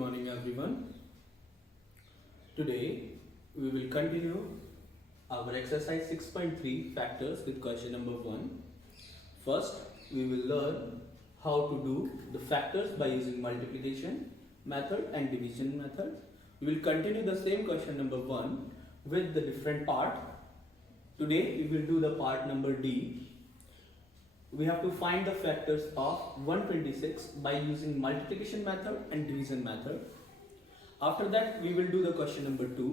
morning everyone. Today we will continue our exercise 6.3 factors with question number 1. First we will learn how to do the factors by using multiplication method and division method. We will continue the same question number 1 with the different part. Today we will do the part number D. We have to find the factors of 126 by using multiplication method and division method. After that we will do the question number 2,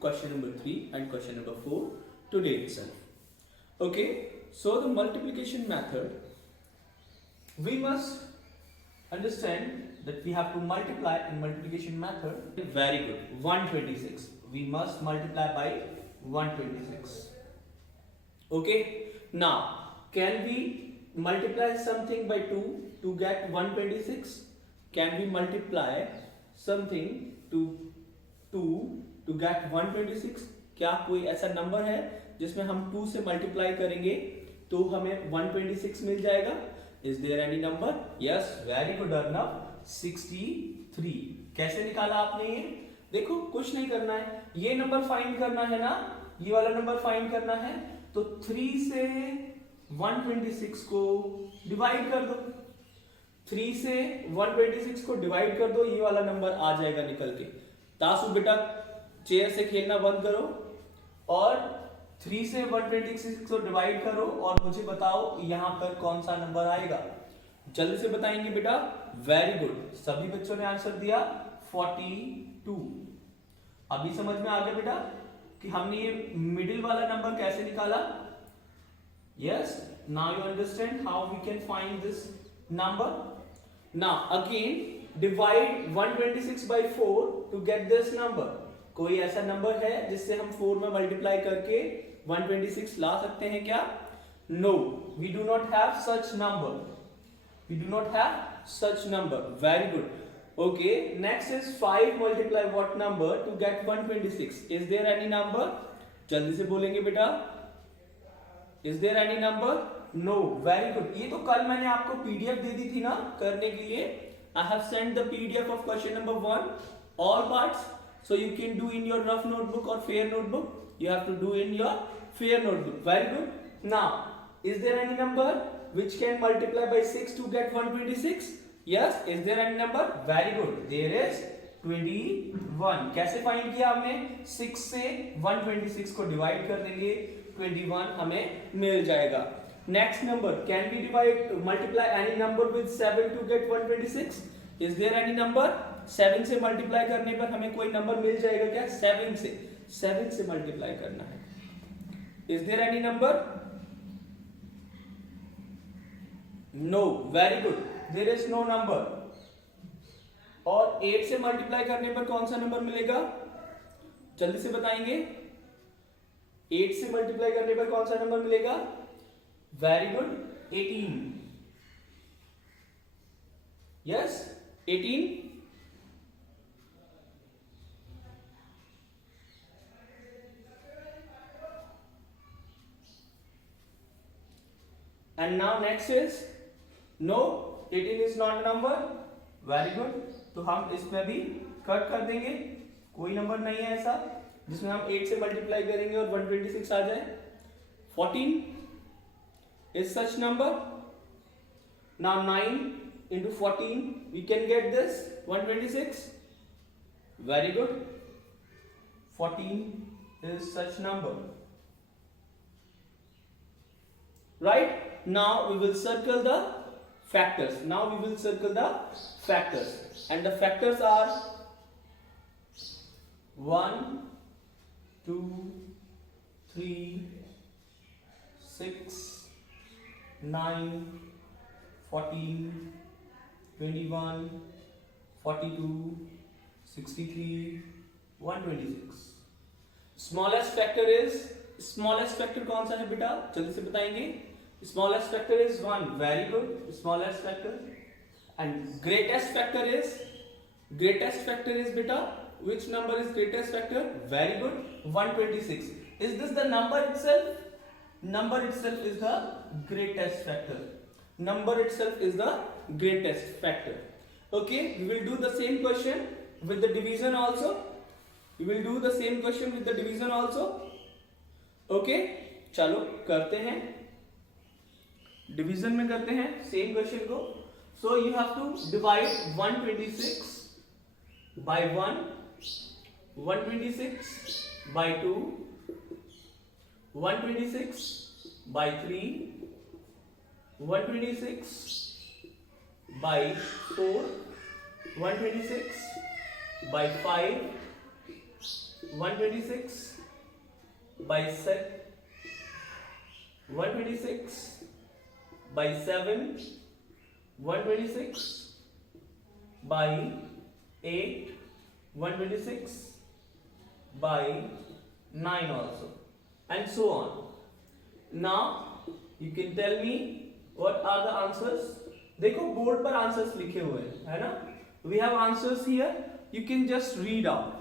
question number 3 and question number 4 today itself. Okay, so the multiplication method, we must understand that we have to multiply in multiplication method. Very good, 126. We must multiply by 126. Okay, now can we multiply something by 2 to get 126? Can we multiply something to 2 to get 126? क्या कोई ऐसा number है जिसमें हम 2 से multiply करेंगे तो हमें 126 मिल जाएगा? Is there any number? Yes, very good Arnav, 63. कैसे निकाला आपने ये? देखो कुछ नहीं करना है, ये नंबर फाइंड करना है ना, ये वाला नंबर फाइंड करना है, तो 3 से 126 को डिवाइड कर दो, 3 से 126 को डिवाइड कर दो, ये वाला नंबर आ जाएगा निकल के. तासु बेटा चेयर से खेलना बंद करो और 3 से 126 को डिवाइड करो और मुझे बताओ यहाँ पर कौन सा नंबर आएगा. जल्दी से बताएंगे बेटा. वेरी गुड, सभी बच्चों ने आंसर दिया 42. अभी समझ में आ गया बेटा कि हमने ये मिडिल वाला नंबर कैसे निकाला. Yes, now you understand how we can find this number. Now again divide 126 by 4 to get this number. कोई ऐसा नंबर है जिससे हम 4 में मल्टीप्लाई करके 126 ला सकते हैं क्या? No, we do not have such number. We do not have such number. Very good. Okay, next is 5 multiply what number to get 126? Is there any number? जल्दी से बोलेंगे बेटा. Is there any number? No. Very good. ये तो कल मैंने आपको PDF दे दी थी ना करने के लिए. I have sent the PDF of question number 1, all parts. So you can do in your rough notebook or fair notebook. You have to do in your fair notebook. Very good. Now, is there any number which can multiply by 6 to get 126? Yes. Is there any number? Very good. There is 21. कैसे find किया हमने? 6 से 126 को divide कर देंगे, 21 हमें मिल जाएगा. Next number, can be divide multiply any number with 7 to get 126? Is there any number? 7 से मल्टीप्लाई करने पर हमें कोई नंबर मिल जाएगा क्या? 7 से मल्टीप्लाई करना है. Is there any number? No. Very good, there is no number. और 8 से मल्टीप्लाई करने पर कौन सा नंबर मिलेगा? जल्दी से बताएंगे. 8 से मल्टीप्लाई करने पर कौन सा नंबर मिलेगा? Very good, 18. Yes, 18. And now next is no, 18 is not a number. Very good. तो हम इसमें भी कट कर देंगे. कोई नंबर नहीं है ऐसा जिसमें हम 8 से मल्टीप्लाई करेंगे और 126 आ जाए. 14 is such number. Now 9 into 14 we can get this 126. Very good. 14 is such number. Right? Now we will circle the factors. And the factors are 1, 2, 3, 6, 9, 14, 21, 42, 63, 126. Smallest factor कौन सा है बेटा? जल्दी से बताएंगे. Smallest factor is 1. Very good. Smallest factor. And greatest factor is beta. Which number is greatest factor? Very good. 126. Is this the number itself? Number itself is the greatest factor. Okay, we will do the same question with the division also. You will do the same question with the division also. Okay, चलो करते हैं, division में करते हैं same question को. So you have to divide 126 by 1, 126 by 2, 126 by 3, 126 by 4, 126 by 5, 126 by 6, 126 by 7, 126 by 8, 126 by 9 also, and so on. Now you can tell me what are the answers. देखो board पर answers लिखे हुए हैं, है ना. We have answers here. You can just read out.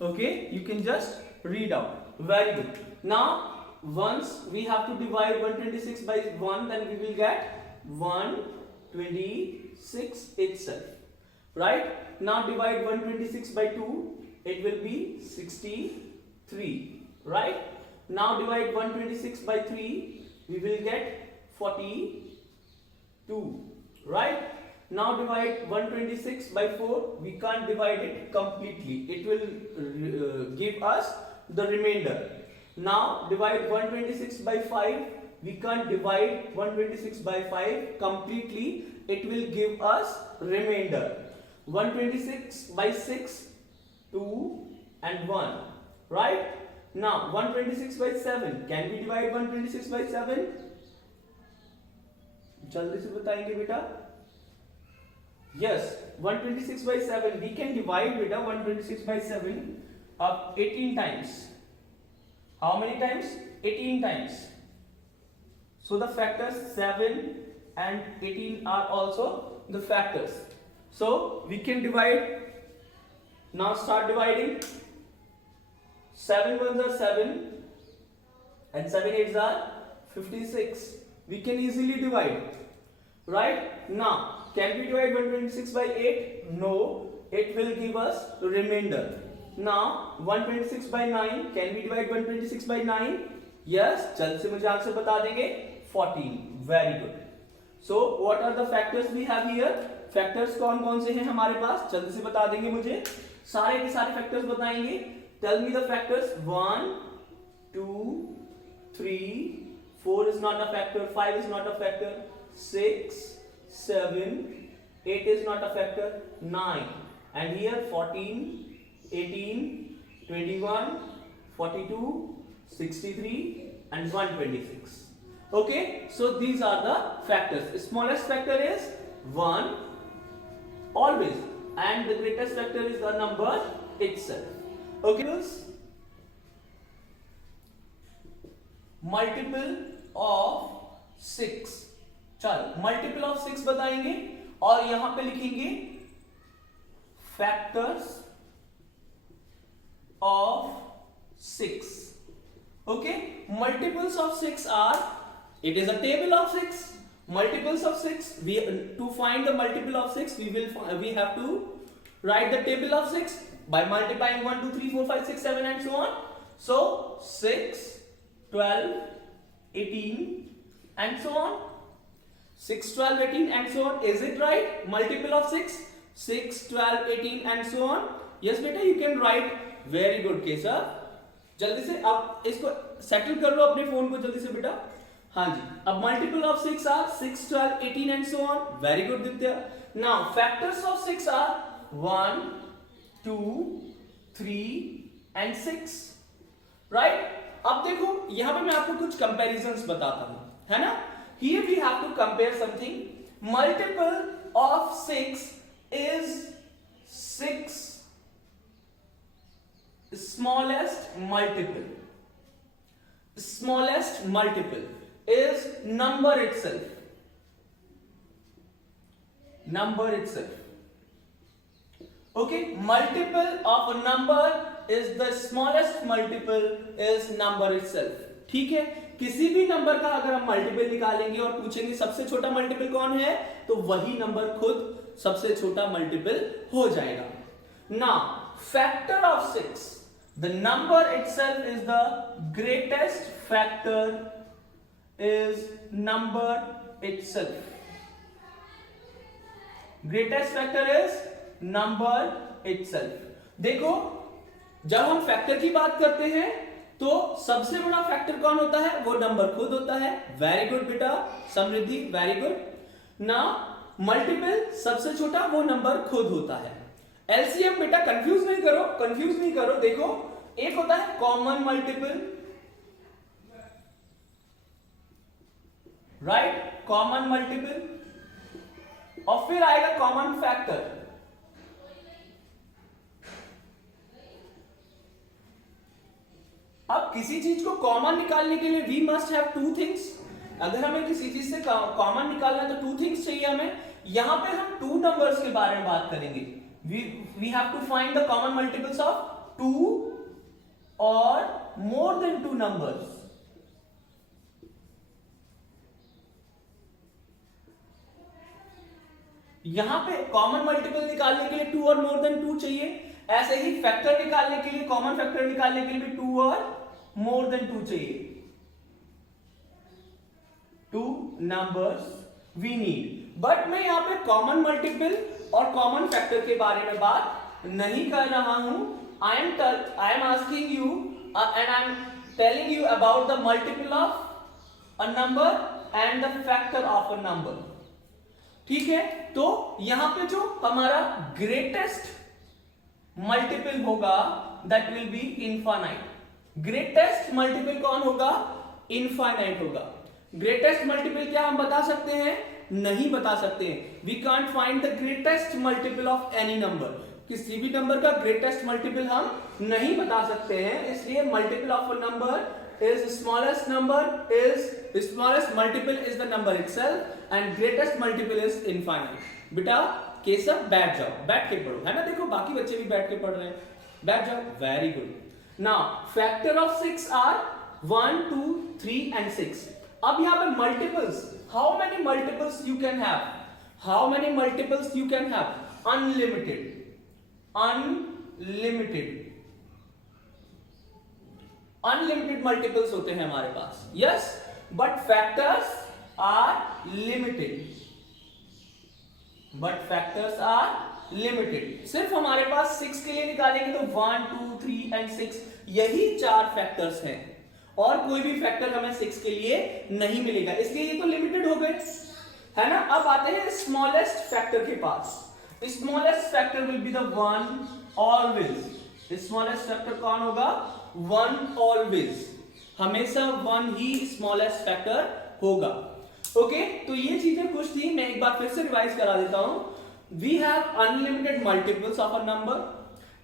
Okay, you can just read out. Very good. Now once we have to divide 126 by 1, then we will get 126 itself. Right? Now divide 126 by 2, it will be 63. Right? Now divide 126 by 3, we will get 42. Right? Now divide 126 by 4, we can't divide it completely. It will give us the remainder. Now divide 126 by 5, we can't divide 126 by 5 completely. It will give us remainder. 126 by 6, 2 and 1. Right? Now 126 by 7, can we divide 126 by 7? जल्दी से बताएंगे बेटा. Yes, 126 by 7, we can divide beta 126 by 7 up 18 times. How many times? 18 times. So the factors 7 and 18 are also the factors. So we can divide. Now start dividing. 7 ones are 7 and 7 eights are 56. We can easily divide. Right? Now can we divide 126 by 8? No, it will give us the remainder. Now 126 by 9, can we divide 126 by 9? Yes, जल्द से मुझे answer बता देंगे. 14. Very good. So what are the factors we have here? Factors कौन कौन से हैं हमारे पास, जल्द से बता देंगे मुझे. सारे के सारे factors बताएंगे. Tell me the factors. 1, 2, 3, 4 is not a factor, 5 is not a factor, 6, 7, 8 is not a factor, 9, and here 14, 18, 21, 42, 63 and 126. Okay, so these are the factors. The smallest factor is 1 always, and the greatest factor is the number itself. Okay, multiple of 6. चलो multiple of 6 बताएंगे और यहां पे लिखेंगे factors of 6. Okay, multiples of 6 are, it is a table of 6. Multiples of 6, to find the multiple of 6 we have to write the table of 6 by multiplying 1 2 3 4 5 6 7 and so on. So 6, 12, 18 and so on. 6, 12, 18 and so on. Is it right? Multiple of 6, 6, 12, 18 and so on. Yes बेटा, you can write. Very good केसर. जल्दी से अब इसको settle कर लो अपने phone को जल्दी से बेटा. हाँ जी, अब multiple of 6 are 6, 12, 18 and so on. Very good Ditya. Now factors of 6 are 1, 2, 3 and 6. Right? अब देखो यहाँ पे मैं आपको कुछ comparisons बताता हूँ, है ना. Here we have to compare something. Multiple of 6 is 6 smallest multiple. Smallest multiple is number itself. Number itself. Okay, multiple of a number is the smallest multiple is number itself. ठीक है, किसी भी number का अगर हम multiple निकालेंगे और पूछेंगे सबसे छोटा मल्टीपल कौन है, तो वही नंबर खुद सबसे छोटा मल्टीपल हो जाएगा. Now factor of 6, the number itself is the greatest factor, is number itself. Greatest factor is number itself. देखो जब हम फैक्टर की बात करते हैं तो सबसे बड़ा फैक्टर कौन होता है? वो नंबर खुद होता है. वेरी गुड बेटा समृद्धि, वेरी गुड. ना मल्टीपल सबसे छोटा वो नंबर खुद होता है. एलसीएम बेटा कंफ्यूज नहीं करो, कंफ्यूज नहीं करो. देखो एक होता है common multiple, right, common multiple, और फिर आएगा कॉमन फैक्टर. अब किसी चीज को कॉमन निकालने के लिए we must have two things. अगर हमें किसी चीज से कॉमन निकालना है तो टू थिंग्स चाहिए हमें. यहां पे हम टू नंबर्स के बारे में बात करेंगे. We have to find the common multiples of two और मोर देन टू नंबर्स. यहां पे कॉमन मल्टीपल निकालने के लिए टू और मोर देन टू चाहिए. ऐसे ही फैक्टर निकालने के लिए, कॉमन फैक्टर निकालने के लिए भी टू और मोर देन टू चाहिए. Two numbers we need. But मैं यहां पे कॉमन मल्टीपल और कॉमन फैक्टर के बारे में बात नहीं कर रहा हूं. I am asking you and I am telling you about the multiple of a number and the factor of a number. ठीक है, तो यहां पे जो हमारा ग्रेटेस्ट मल्टीपल होगा that will be infinite. Greatest multiple कौन होगा? इनफाइनाइट होगा. ग्रेटेस्ट मल्टीपल क्या हम बता सकते हैं? नहीं बता सकते हैं. We can't find the greatest multiple of any number. किसी भी नंबर का ग्रेटेस्ट मल्टीपल हम नहीं बता सकते हैं. इसलिए multiple of a number is smallest number is smallest multiple is the number itself and greatest multiple is infinite. बेटा केसव बैठ जाओ, बैठ के पढ़ो, है ना. देखो बाकी बच्चे भी बैठ के पढ़ रहे हैं, बैठ जाओ. Very good. Now factor of 6 are 1 2 3 and 6. अब यहां पे multiples, how many multiples you can have? How many multiples you can have? Unlimited. Unlimited unlimited multiples होते हैं हमारे पास. Yes, but factors are limited. But factors are limited. सिर्फ हमारे पास 6 के लिए निकालेंगे तो 1 2 3 and 6 यही 4 फैक्टर्स हैं और कोई भी फैक्टर हमें 6 के लिए नहीं मिलेगा. इसलिए ये तो लिमिटेड हो गए, है ना. अब आते हैं स्मॉलेस्ट फैक्टर के पास. Smallest factor will be the 1 always. Smallest factor कौन होगा? 1 ऑलवेज. हमेशा 1 ही स्मॉलेस्ट फैक्टर होगा. ओके, तो ये चीजें कुछ थी, मैं एक बार फिर से रिवाइज करा देता हूं. We have unlimited multiples of a number.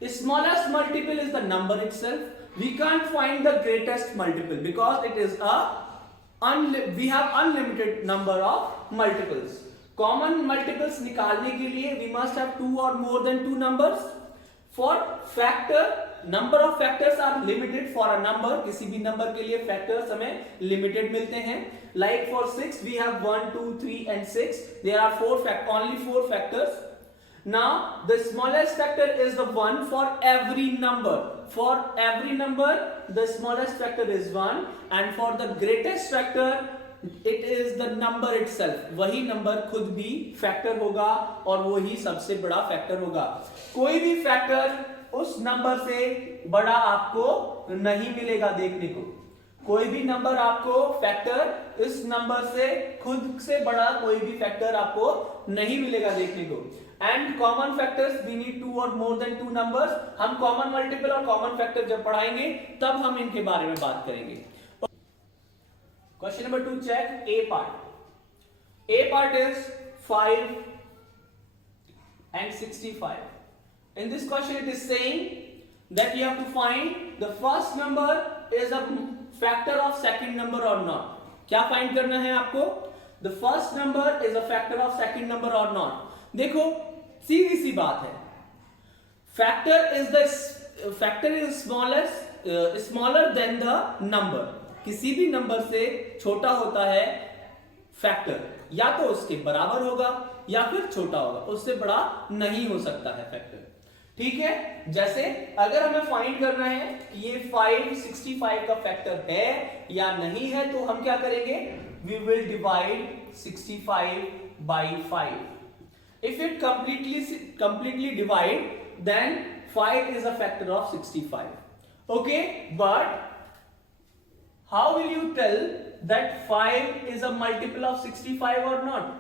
Smallest multiple is the number itself. We can't find the greatest multiple because it is we have unlimited number of multiples. Common multiples निकालने के लिए we must have 2 और more than 2 numbers. For factor number of factors are limited for a number. किसी भी number के लिए factors हमें limited मिलते हैं. Like for 6 we have 1 2 3 and 6. There are only 4 factors. Now the smallest factor is the 1 for every number. For every number the smallest factor is 1 and for the greatest factor it is the number itself. वही number खुद भी factor होगा और वही सबसे बड़ा factor होगा. कोई भी फैक्टर उस नंबर से बड़ा आपको नहीं मिलेगा देखने को. कोई भी नंबर आपको फैक्टर इस नंबर से खुद से बड़ा कोई भी फैक्टर आपको नहीं मिलेगा देखने को. And common factors we need 2 और मोर देन 2 नंबर्स. हम कॉमन मल्टीपल और कॉमन फैक्टर जब पढ़ाएंगे तब हम इनके बारे में बात करेंगे. Question number 2, check A part. A part is 5 and 65. In this question it is saying that you have to find the first number is a factor of second number or not. क्या find करना है आपको? The first number is a factor of second number or not. देखो सीधी सी बात है. Factor is smaller than the number. किसी भी number से छोटा होता है फैक्टर. या तो उसके बराबर होगा या फिर छोटा होगा, उससे बड़ा नहीं हो सकता है फैक्टर. ठीक है, जैसे अगर हमें फाइंड करना है कि ये 5 65 का फैक्टर है या नहीं है, तो हम क्या करेंगे, we will divide 65 by 5. If it completely divide, then 5 is a factor of 65. Okay, but how will you tell that 5 is a multiple of 65 or not?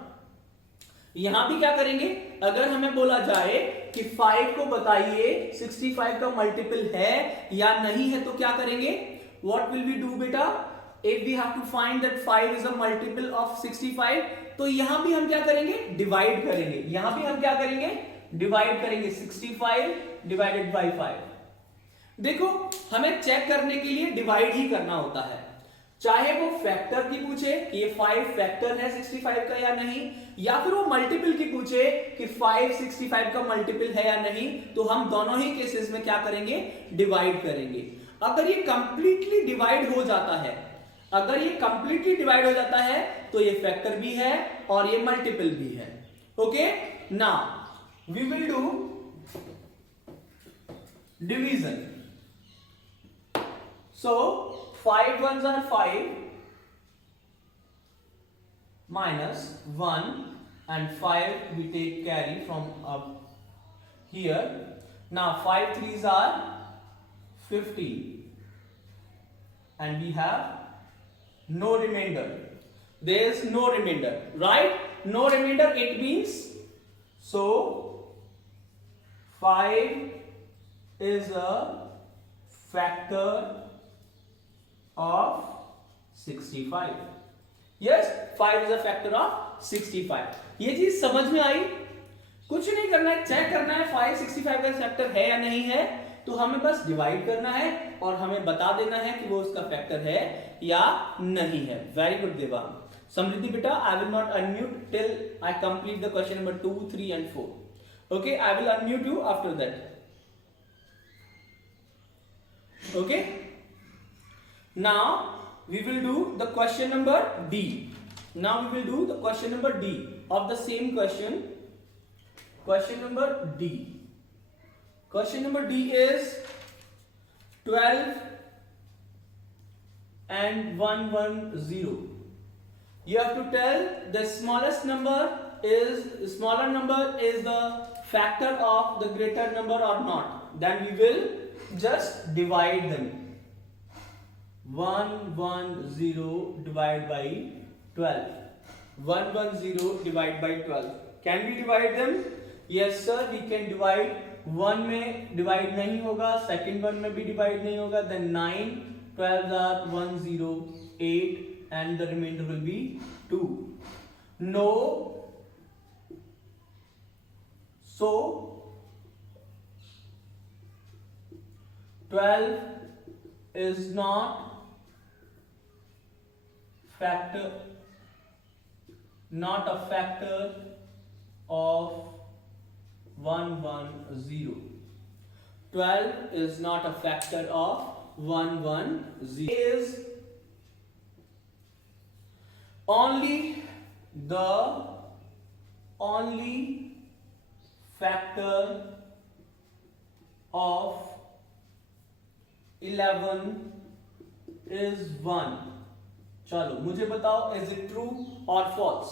यहां भी क्या करेंगे, अगर हमें बोला जाए कि 5 को बताइए 65 का मल्टीपल है या नहीं है, तो क्या करेंगे, व्हाट विल वी डू बेटा, if we have to find that 5 is a multiple of 65, तो यहां भी हम क्या करेंगे, डिवाइड करेंगे. यहां भी हम क्या करेंगे, डिवाइड करेंगे. 65 डिवाइडेड बाई 5. देखो, हमें चेक करने के लिए डिवाइड ही करना होता है, चाहे वो फैक्टर की पूछे कि ये 5 फैक्टर है 65 का या नहीं, या फिर वो मल्टीपल की पूछे कि 5 65 का मल्टीपल है या नहीं, तो हम दोनों ही केसेस में क्या करेंगे, डिवाइड करेंगे. अगर ये कंप्लीटली डिवाइड हो जाता है, अगर ये कंप्लीटली डिवाइड हो जाता है, तो ये फैक्टर भी है और ये मल्टीपल भी है. Okay, now we will do division. So 5 ones are 5 minus 1 and 5 we take carry from up here. Now 5 threes are 50 and we have no remainder. There is no remainder, right? No remainder, it means so 5 is a factor of 65. Yes, 5 is a factor of 65. ये चीज समझ में आई? कुछ नहीं करना है, check करना है 5 65 का फैक्टर है या नहीं है, तो हमें बस डिवाइड करना है और हमें बता देना है कि वो उसका फैक्टर है या नहीं है. Very good Devang. समृद्धि बेटा, I will not unmute till I complete the question number 2 3 and 4. Okay, I will unmute you after that. Okay, now we will do the question number D. Now we will do the question number D of the same question. Question number D. Question number D is 12 and 110. You have to tell the smallest number is smaller number is the factor of the greater number or not. Then we will just divide them. 110 divided by 12. 110 divided by 12. Can we divide them? Yes sir, we can divide. 1 में divide नहीं होगा, second one में भी divide नहीं होगा. Then 9 12 are 108 and the remainder will be 2. No. So 12 is not a factor of 110. 12 is not a factor of 110. Is only factor of 11 is 1. चलो मुझे बताओ, इज इट ट्रू और false?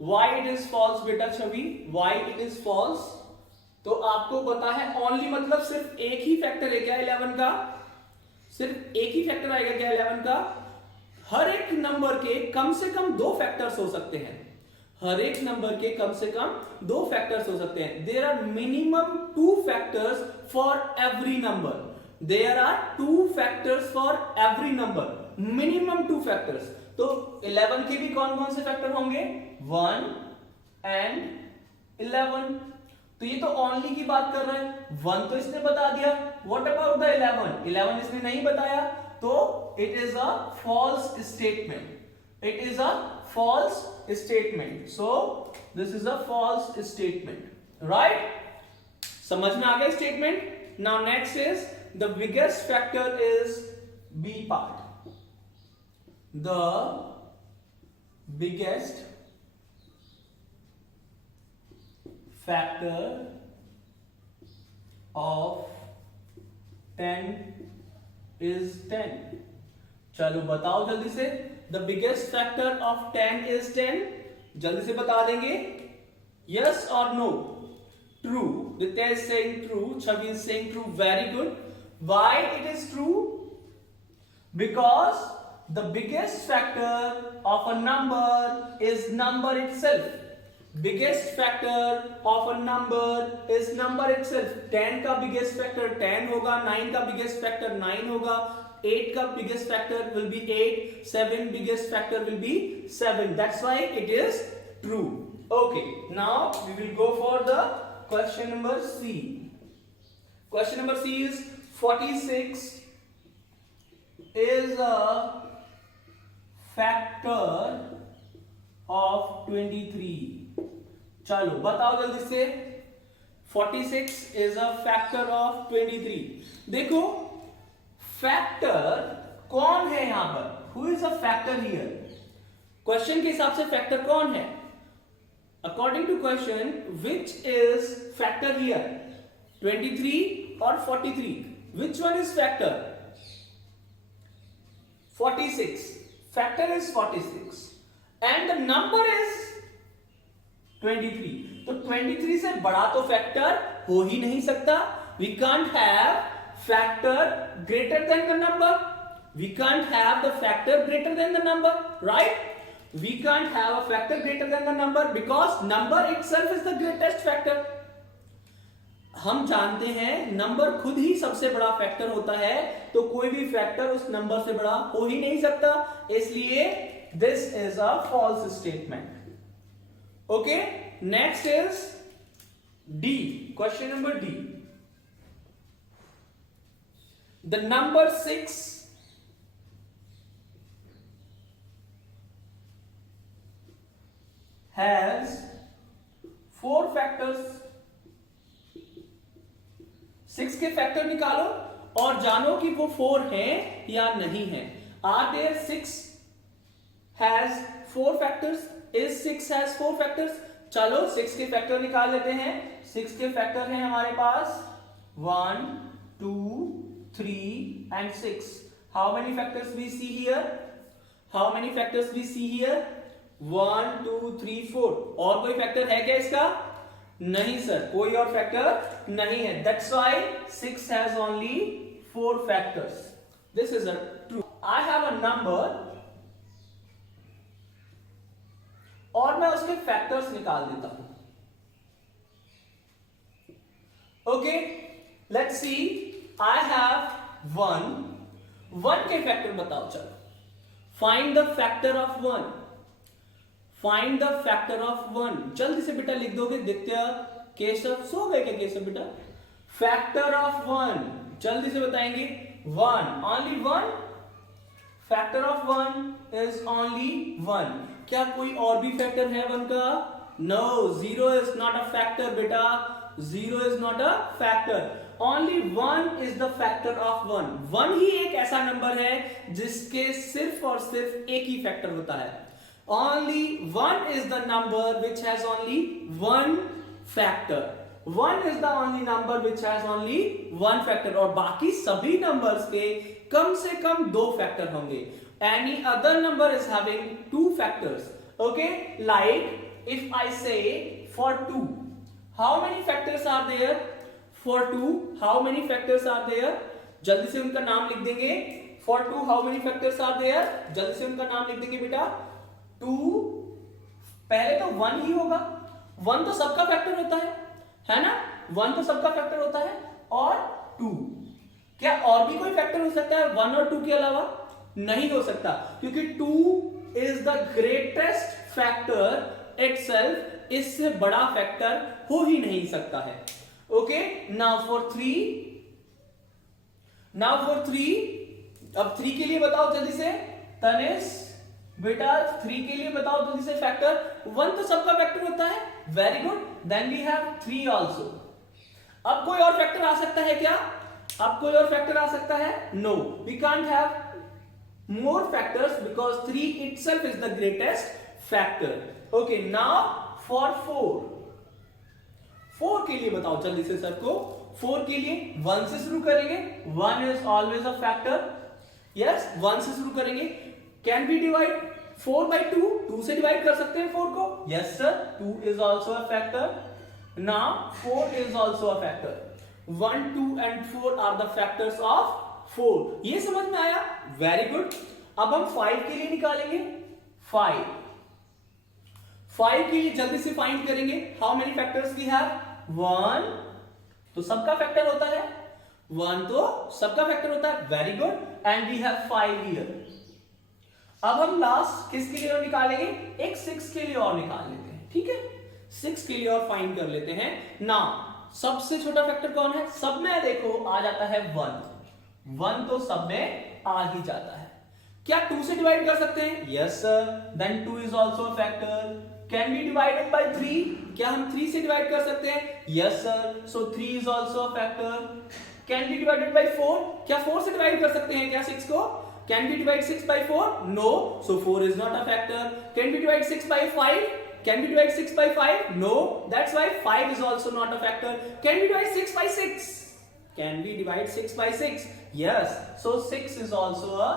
Why it is false बेटा Chhavi, why it is false? तो आपको पता है only मतलब सिर्फ एक ही फैक्टर है क्या 11 का? सिर्फ एक ही फैक्टर आएगा क्या 11 का? हर एक नंबर के कम से कम 2 फैक्टर्स हो सकते हैं. हर एक नंबर के कम से कम 2 फैक्टर्स हो सकते हैं. There are minimum 2 factors for every number. There are 2 factors for every number. Minimum 2 factors. तो 11 के भी कौन कौन से फैक्टर होंगे? 1 and 11. तो ये तो only की बात कर रहा है. 1 तो इसने बता दिया. What about the 11? 11 इसने नहीं बताया. तो it is a false statement. It is a false statement. So this is a false statement. Right? समझ में आ गया statement? Now next is the biggest factor is B part. The biggest factor of 10 is 10. चलो बताओ जल्दी से, the biggest factor of 10 is 10. जल्दी से बता देंगे, yes or no? True. Ditya is saying true. Chavi is saying true. Very good. Why it is true? Because the biggest factor of a number is number itself. Biggest factor of a number is number itself. 10 का biggest factor 10 होगा, 9 का biggest factor 9 होगा, 8 का biggest factor will be 8, 7 biggest factor will be 7. That's why it is true. Okay, now we will go for the question number C. Question number C is 46 is a factor of 23. चलो बताओ जल्दी से, 46 is a factor of 23. देखो factor कौन है यहां पर, who is a factor here? Question के हिसाब से फैक्टर कौन है? According to question, which is factor here? 23 or 43? Which one is factor? 46. Factor is 46 and the number is 23. तो 23 से बड़ा तो फैक्टर हो ही नहीं सकता. We can't have factor greater than the number. We can't have the factor greater than the number, right? We can't have a factor greater than the number because number itself is the greatest factor. हम जानते हैं number खुद ही सबसे बड़ा factor होता है, तो कोई भी फैक्टर उस नंबर से बड़ा हो ही नहीं सकता, इसलिए this is a false statement. Okay, next is D. Question number D. The number 6 has 4 factors. 6 के फैक्टर निकालो और जानो कि वो 4 हैं या नहीं है. Are there 6 has 4 factors? Is 6 has 4 factors? चलो 6 के फैक्टर निकाल लेते हैं. 6 के फैक्टर हैं हमारे पास 1, 2, 3 and 6. How many factors we see here? How many factors we see here? 1, 2, 3, 4. और कोई फैक्टर है क्या इसका? नहीं सर, कोई और फैक्टर नहीं है. That's why 6 has only 4 factors. This is a true. I have a number और मैं उसके फैक्टर्स निकाल देता हूं. Okay, let's see. I have 1. 1 के फैक्टर बताओ. चलो, find the factor of 1. Find the factor of 1. जल्दी से बेटा लिख दोगे. दित्य, केशव सो गए क्या केशव बेटा? फैक्टर ऑफ 1 जल्दी से बताएंगे. 1, only 1. Factor of 1 is only 1. क्या कोई और भी फैक्टर है 1 का? No, 0 is not a factor बेटा. 0 is not a factor. Only 1 is the factor of 1. 1 ही एक ऐसा नंबर है जिसके सिर्फ और सिर्फ एक ही फैक्टर होता है. Only 1 is the number which has only one factor. 1 is the only number which has only one factor. और बाकी सभी numbers के कम से कम 2 factor होंगे. Any other number is having 2 factors. Okay, like if I say for 2, how many factors are there? For 2, how many factors are there? जल्दी से उनका नाम लिख देंगे. For 2, how many factors are there? जल्दी से उनका नाम लिख देंगे बेटा. 2, पहले तो 1 ही होगा. 1 तो सबका फैक्टर होता है ना? 1 तो सबका फैक्टर होता है. और 2, क्या और भी कोई फैक्टर हो सकता है 1 और 2 के अलावा? नहीं हो सकता, क्योंकि 2 is the greatest factor itself. इससे बड़ा फैक्टर हो ही नहीं सकता है. Okay, now for 3. अब 3 के लिए बताओ जल्दी से. तनिष बेटा 3 के लिए बताओ जल्दी से फैक्टर. 1 तो सबका फैक्टर होता है. Very good. Then we have 3 also. अब कोई और फैक्टर आ सकता है क्या? अब कोई और फैक्टर आ सकता है? No, we can't have more factors because 3 itself is the greatest factor. Okay, now for 4. 4 के लिए बताओ जल्दी से सबको. 4 के लिए 1 से शुरू करेंगे, 1 is always a factor, yes 1 से शुरू करेंगे। कैन बी डिवाइड 4 by 2, 2 से डिवाइड कर सकते हैं 4 को, yes sir 2 is also a factor. Now 4 is also a factor. 1, 2 and 4 are the factors of 4। ये समझ में आया, वेरी गुड। अब हम 5 के लिए निकालेंगे, 5 के लिए जल्दी से फाइंड करेंगे। How many factors we have? 1 तो सबका फैक्टर होता है, 1 तो सबका फैक्टर होता है, very good. And we have 5 here. अब हम लास्ट किसके लिए और निकालेंगे? एक 6 के लिए और निकाल लेते हैं, ठीक है 6 के लिए और फाइंड कर लेते हैं। नाउ सबसे छोटा फैक्टर कौन है? सब में देखो आ जाता है 1 तो सब में आ ही जाता है। क्या 2 से डिवाइड कर सकते हैं? Yes sir, then 2 is also a factor. Can be divided by 3? क्या हम 3 से डिवाइड कर सकते हैं? Yes sir, so 3 is also a factor. Can be divided by 4? क्या 4 से डिवाइड कर सकते हैं क्या 6 को? Can we divide 6 by 4? No. So 4 is not a factor. Can we divide 6 by 5? Can we divide 6 by 5? No. That's why 5 is also not a factor. Can we divide 6 by 6? Can we divide 6 by 6? Yes. So 6 is also a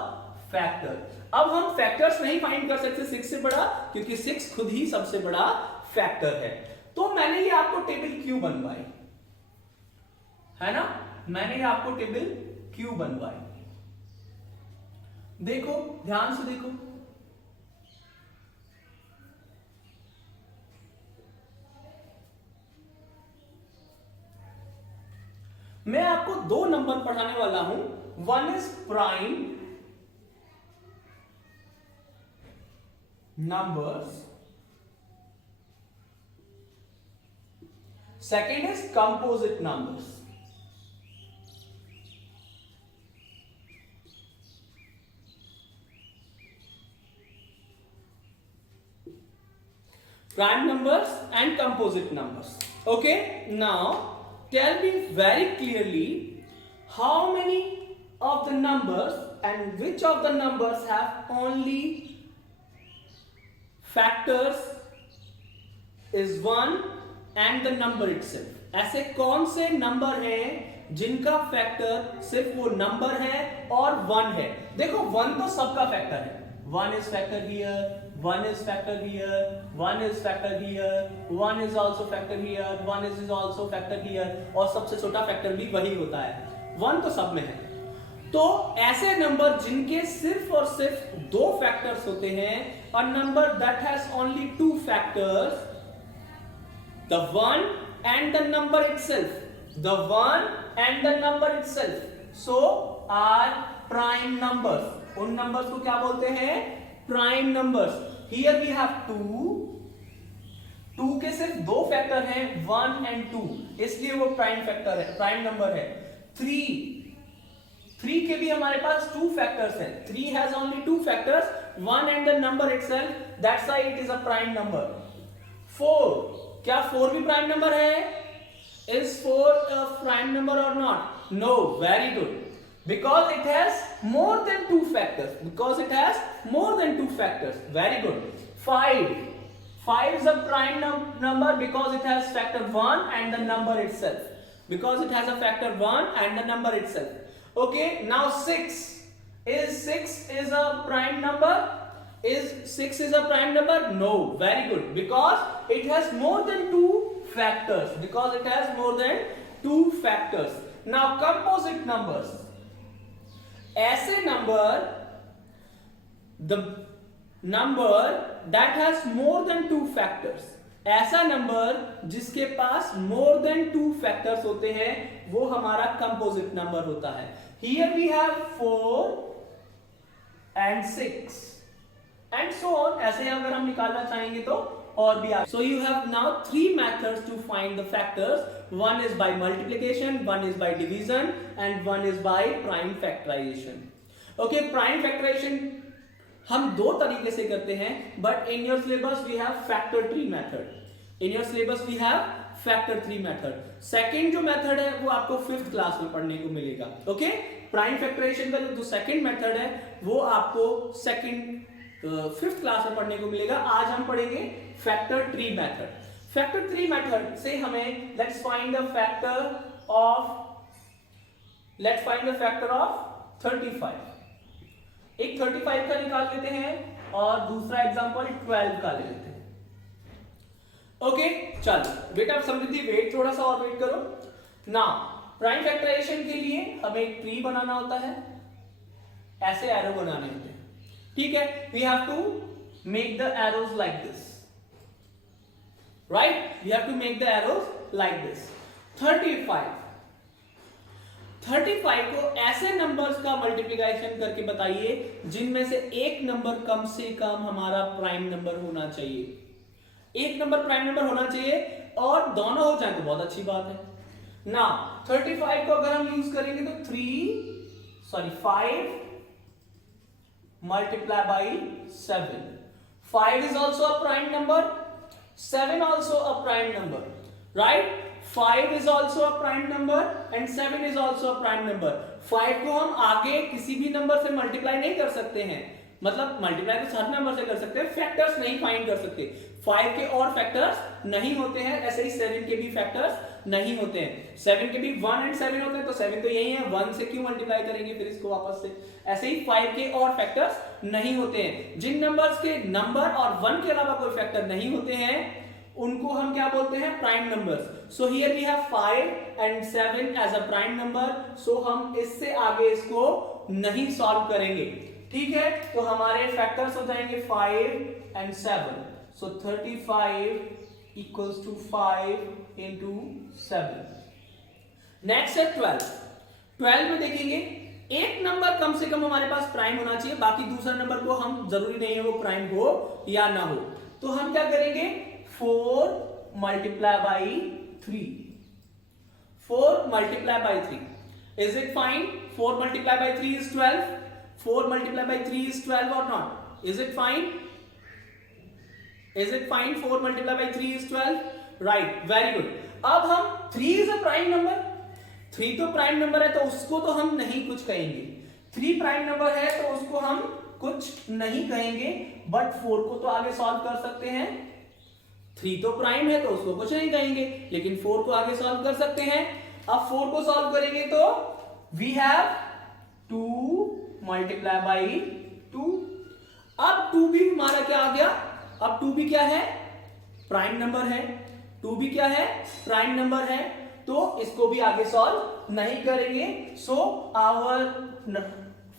factor. अब हम factors नहीं find कर सकते 6 से बड़ा, क्योंकि 6 खुद ही सबसे बड़ा फैक्टर है। तो मैंने ये आपको टेबल क्यों बनवाई है ना, मैंने ये आपको टेबल क्यों बनवाई, देखो ध्यान से देखो। मैं आपको 2 नंबर पढ़ाने वाला हूं। 1 is prime numbers, second is composite numbers. Prime numbers and composite numbers. Okay, now tell me very clearly how many of the numbers and which of the numbers have only factors is 1 and the number itself. ऐसे कौन से number हैं जिनका factor सिर्फ वो number है और 1 है? देखो 1 तो सबका फैक्टर है, 1 is factor here, 1 is factor here, 1 is factor here, 1 is also factor here, 1 is also factor here, और सबसे छोटा फैक्टर भी वही होता है, 1 तो सब में है। तो ऐसे नंबर जिनके सिर्फ और सिर्फ 2 फैक्टर्स होते हैं, a number that has only 2 factors, the 1 and the number itself, the 1 and the number itself, so are prime numbers। उन नंबर्स को क्या बोलते हैं? Prime numbers. Here we have 2 के सिर्फ 2 फैक्टर हैं, 1 and 2, इसलिए वो प्राइम फैक्टर है, प्राइम नंबर है। 3 के भी हमारे पास 2 फैक्टर्स हैं, 3 has only 2 factors, 1 and the number itself, that's why it is a prime number। 4, क्या 4 भी प्राइम नंबर है? Is 4 a prime number or not? No, very good, because it has more than 2 factors, very good। 5 is a prime number because it has factor 1 and the number itself, okay। Now 6 is a prime number? Is 6 is a prime number? No, very good, because it has more than 2 factors, now composite numbers, ऐसे number, the number that has more than 2 factors, ऐसा number जिसके पास more than 2 factors होते हैं, वो हमारा composite number होता है। Here we have 4 and 6 and so on, ऐसे अगर हम निकालना चाहेंगे तो और भी आगे। So you have now 3 methods to find the factors. One is by multiplication, one is by division, and one is by prime factorization. Okay, prime factorization हम 2 तरीके से करते हैं, but in your syllabus we have factor tree method. Second जो method है वो आपको 5th class में पढ़ने को मिलेगा। ओके, प्राइम फैक्टराइजेशन का जो सेकंड मेथड है वो आपको 5th क्लास में पढ़ने को मिलेगा। आज हम पढ़ेंगे factor tree method. Factor tree method से हमें let's find the factor of let's find the factor of 35। एक 35 का निकाल लेते हैं और दूसरा एग्जांपल 12 का ले लेते हैं। ओके चलो बेटा समृद्धि वेट थोड़ा सा और वेट करो ना। प्राइम फैक्टराइजेशन के लिए हमें एक ट्री बनाना होता है, ऐसे एरो बनाने होते हैं, ठीक है। We have to make the arrows like this, right, we have to make the arrows like this. 35 को ऐसे नंबर्स का मल्टीप्लिकेशन करके बताइए जिनमें से एक नंबर कम से कम हमारा प्राइम नंबर होना चाहिए। एक नंबर प्राइम नंबर होना चाहिए और दोनों हो जाए तो बहुत अच्छी बात है ना। 35 को अगर हम यूज करेंगे तो 5 multiply by 7. 5 is also a prime number, 7 also a prime number, right? 5 is also a prime number and 7 is also a prime number. 5 को हम आगे किसी भी नंबर से मल्टीप्लाई नहीं कर सकते हैं, मतलब मल्टीप्लाई तो हर नंबर से कर सकते हैं, फैक्टर्स नहीं फाइंड कर सकते। 5 के और फैक्टर्स नहीं होते हैं, ऐसे ही 7 के भी फैक्टर्स नहीं होते हैं। 7 के भी 1 and 7 होते हैं, तो 7 तो यही है, 1 से क्यों मल्टीप्लाई करेंगे फिर इसको वापस से। ऐसे ही 5 के और फैक्टर्स नहीं होते हैं। जिन नंबर्स के नंबर और 1 के अलावा कोई फैक्टर नहीं होते हैं उनको हम क्या बोलते हैं, prime numbers. So here we have 5 and 7 as a prime number, so हम इससे आगे इसको नहीं सॉल्व करेंगे, ठीक है। तो हमारे फैक्टर्स हो जाएंगे 5 and 7, so 35 equals to 5 into 7। Next है 12। 12 में देखेंगे एक नंबर कम से कम हमारे पास प्राइम होना चाहिए, बाकी दूसरा नंबर को हम जरूरी नहीं है वो प्राइम हो या ना हो। तो हम क्या करेंगे, 4 multiply by 3। 4 multiply by 3, is it fine? 4 multiply by 3 is 12। 4 multiply by 3 is 12 or not? Is it fine? Is it fine? 4 multiply by 3 is 12, right? Very good। अब हम 3 is a prime number, 3 तो prime number है तो उसको तो हम नहीं कुछ कहेंगे। 3 प्राइम नंबर है तो उसको हम कुछ नहीं कहेंगे, बट 4 को तो आगे सॉल्व कर सकते हैं। 3 तो प्राइम है तो उसको कुछ नहीं कहेंगे, लेकिन 4 को आगे सॉल्व कर सकते हैं। अब 4 को सॉल्व करेंगे तो वी हैव 2 multiply by 2। अब 2 भी हमारा क्या आ गया, अब 2 भी क्या है, प्राइम नंबर है। 2 भी क्या है, प्राइम नंबर है, तो इसको भी आगे सॉल्व नहीं करेंगे। So our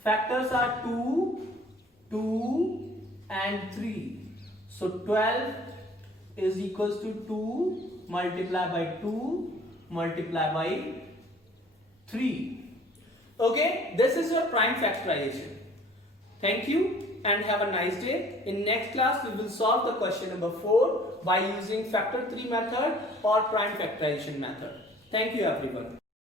factors are 2, 2 and 3। So 12 is equals to 2 multiply by 2 multiply by 3। Okay, this is your prime factorization। Thank you and have a nice day। In next class we will solve the question number 4 by using factor 3 method or prime factorization method। Thank you everyone।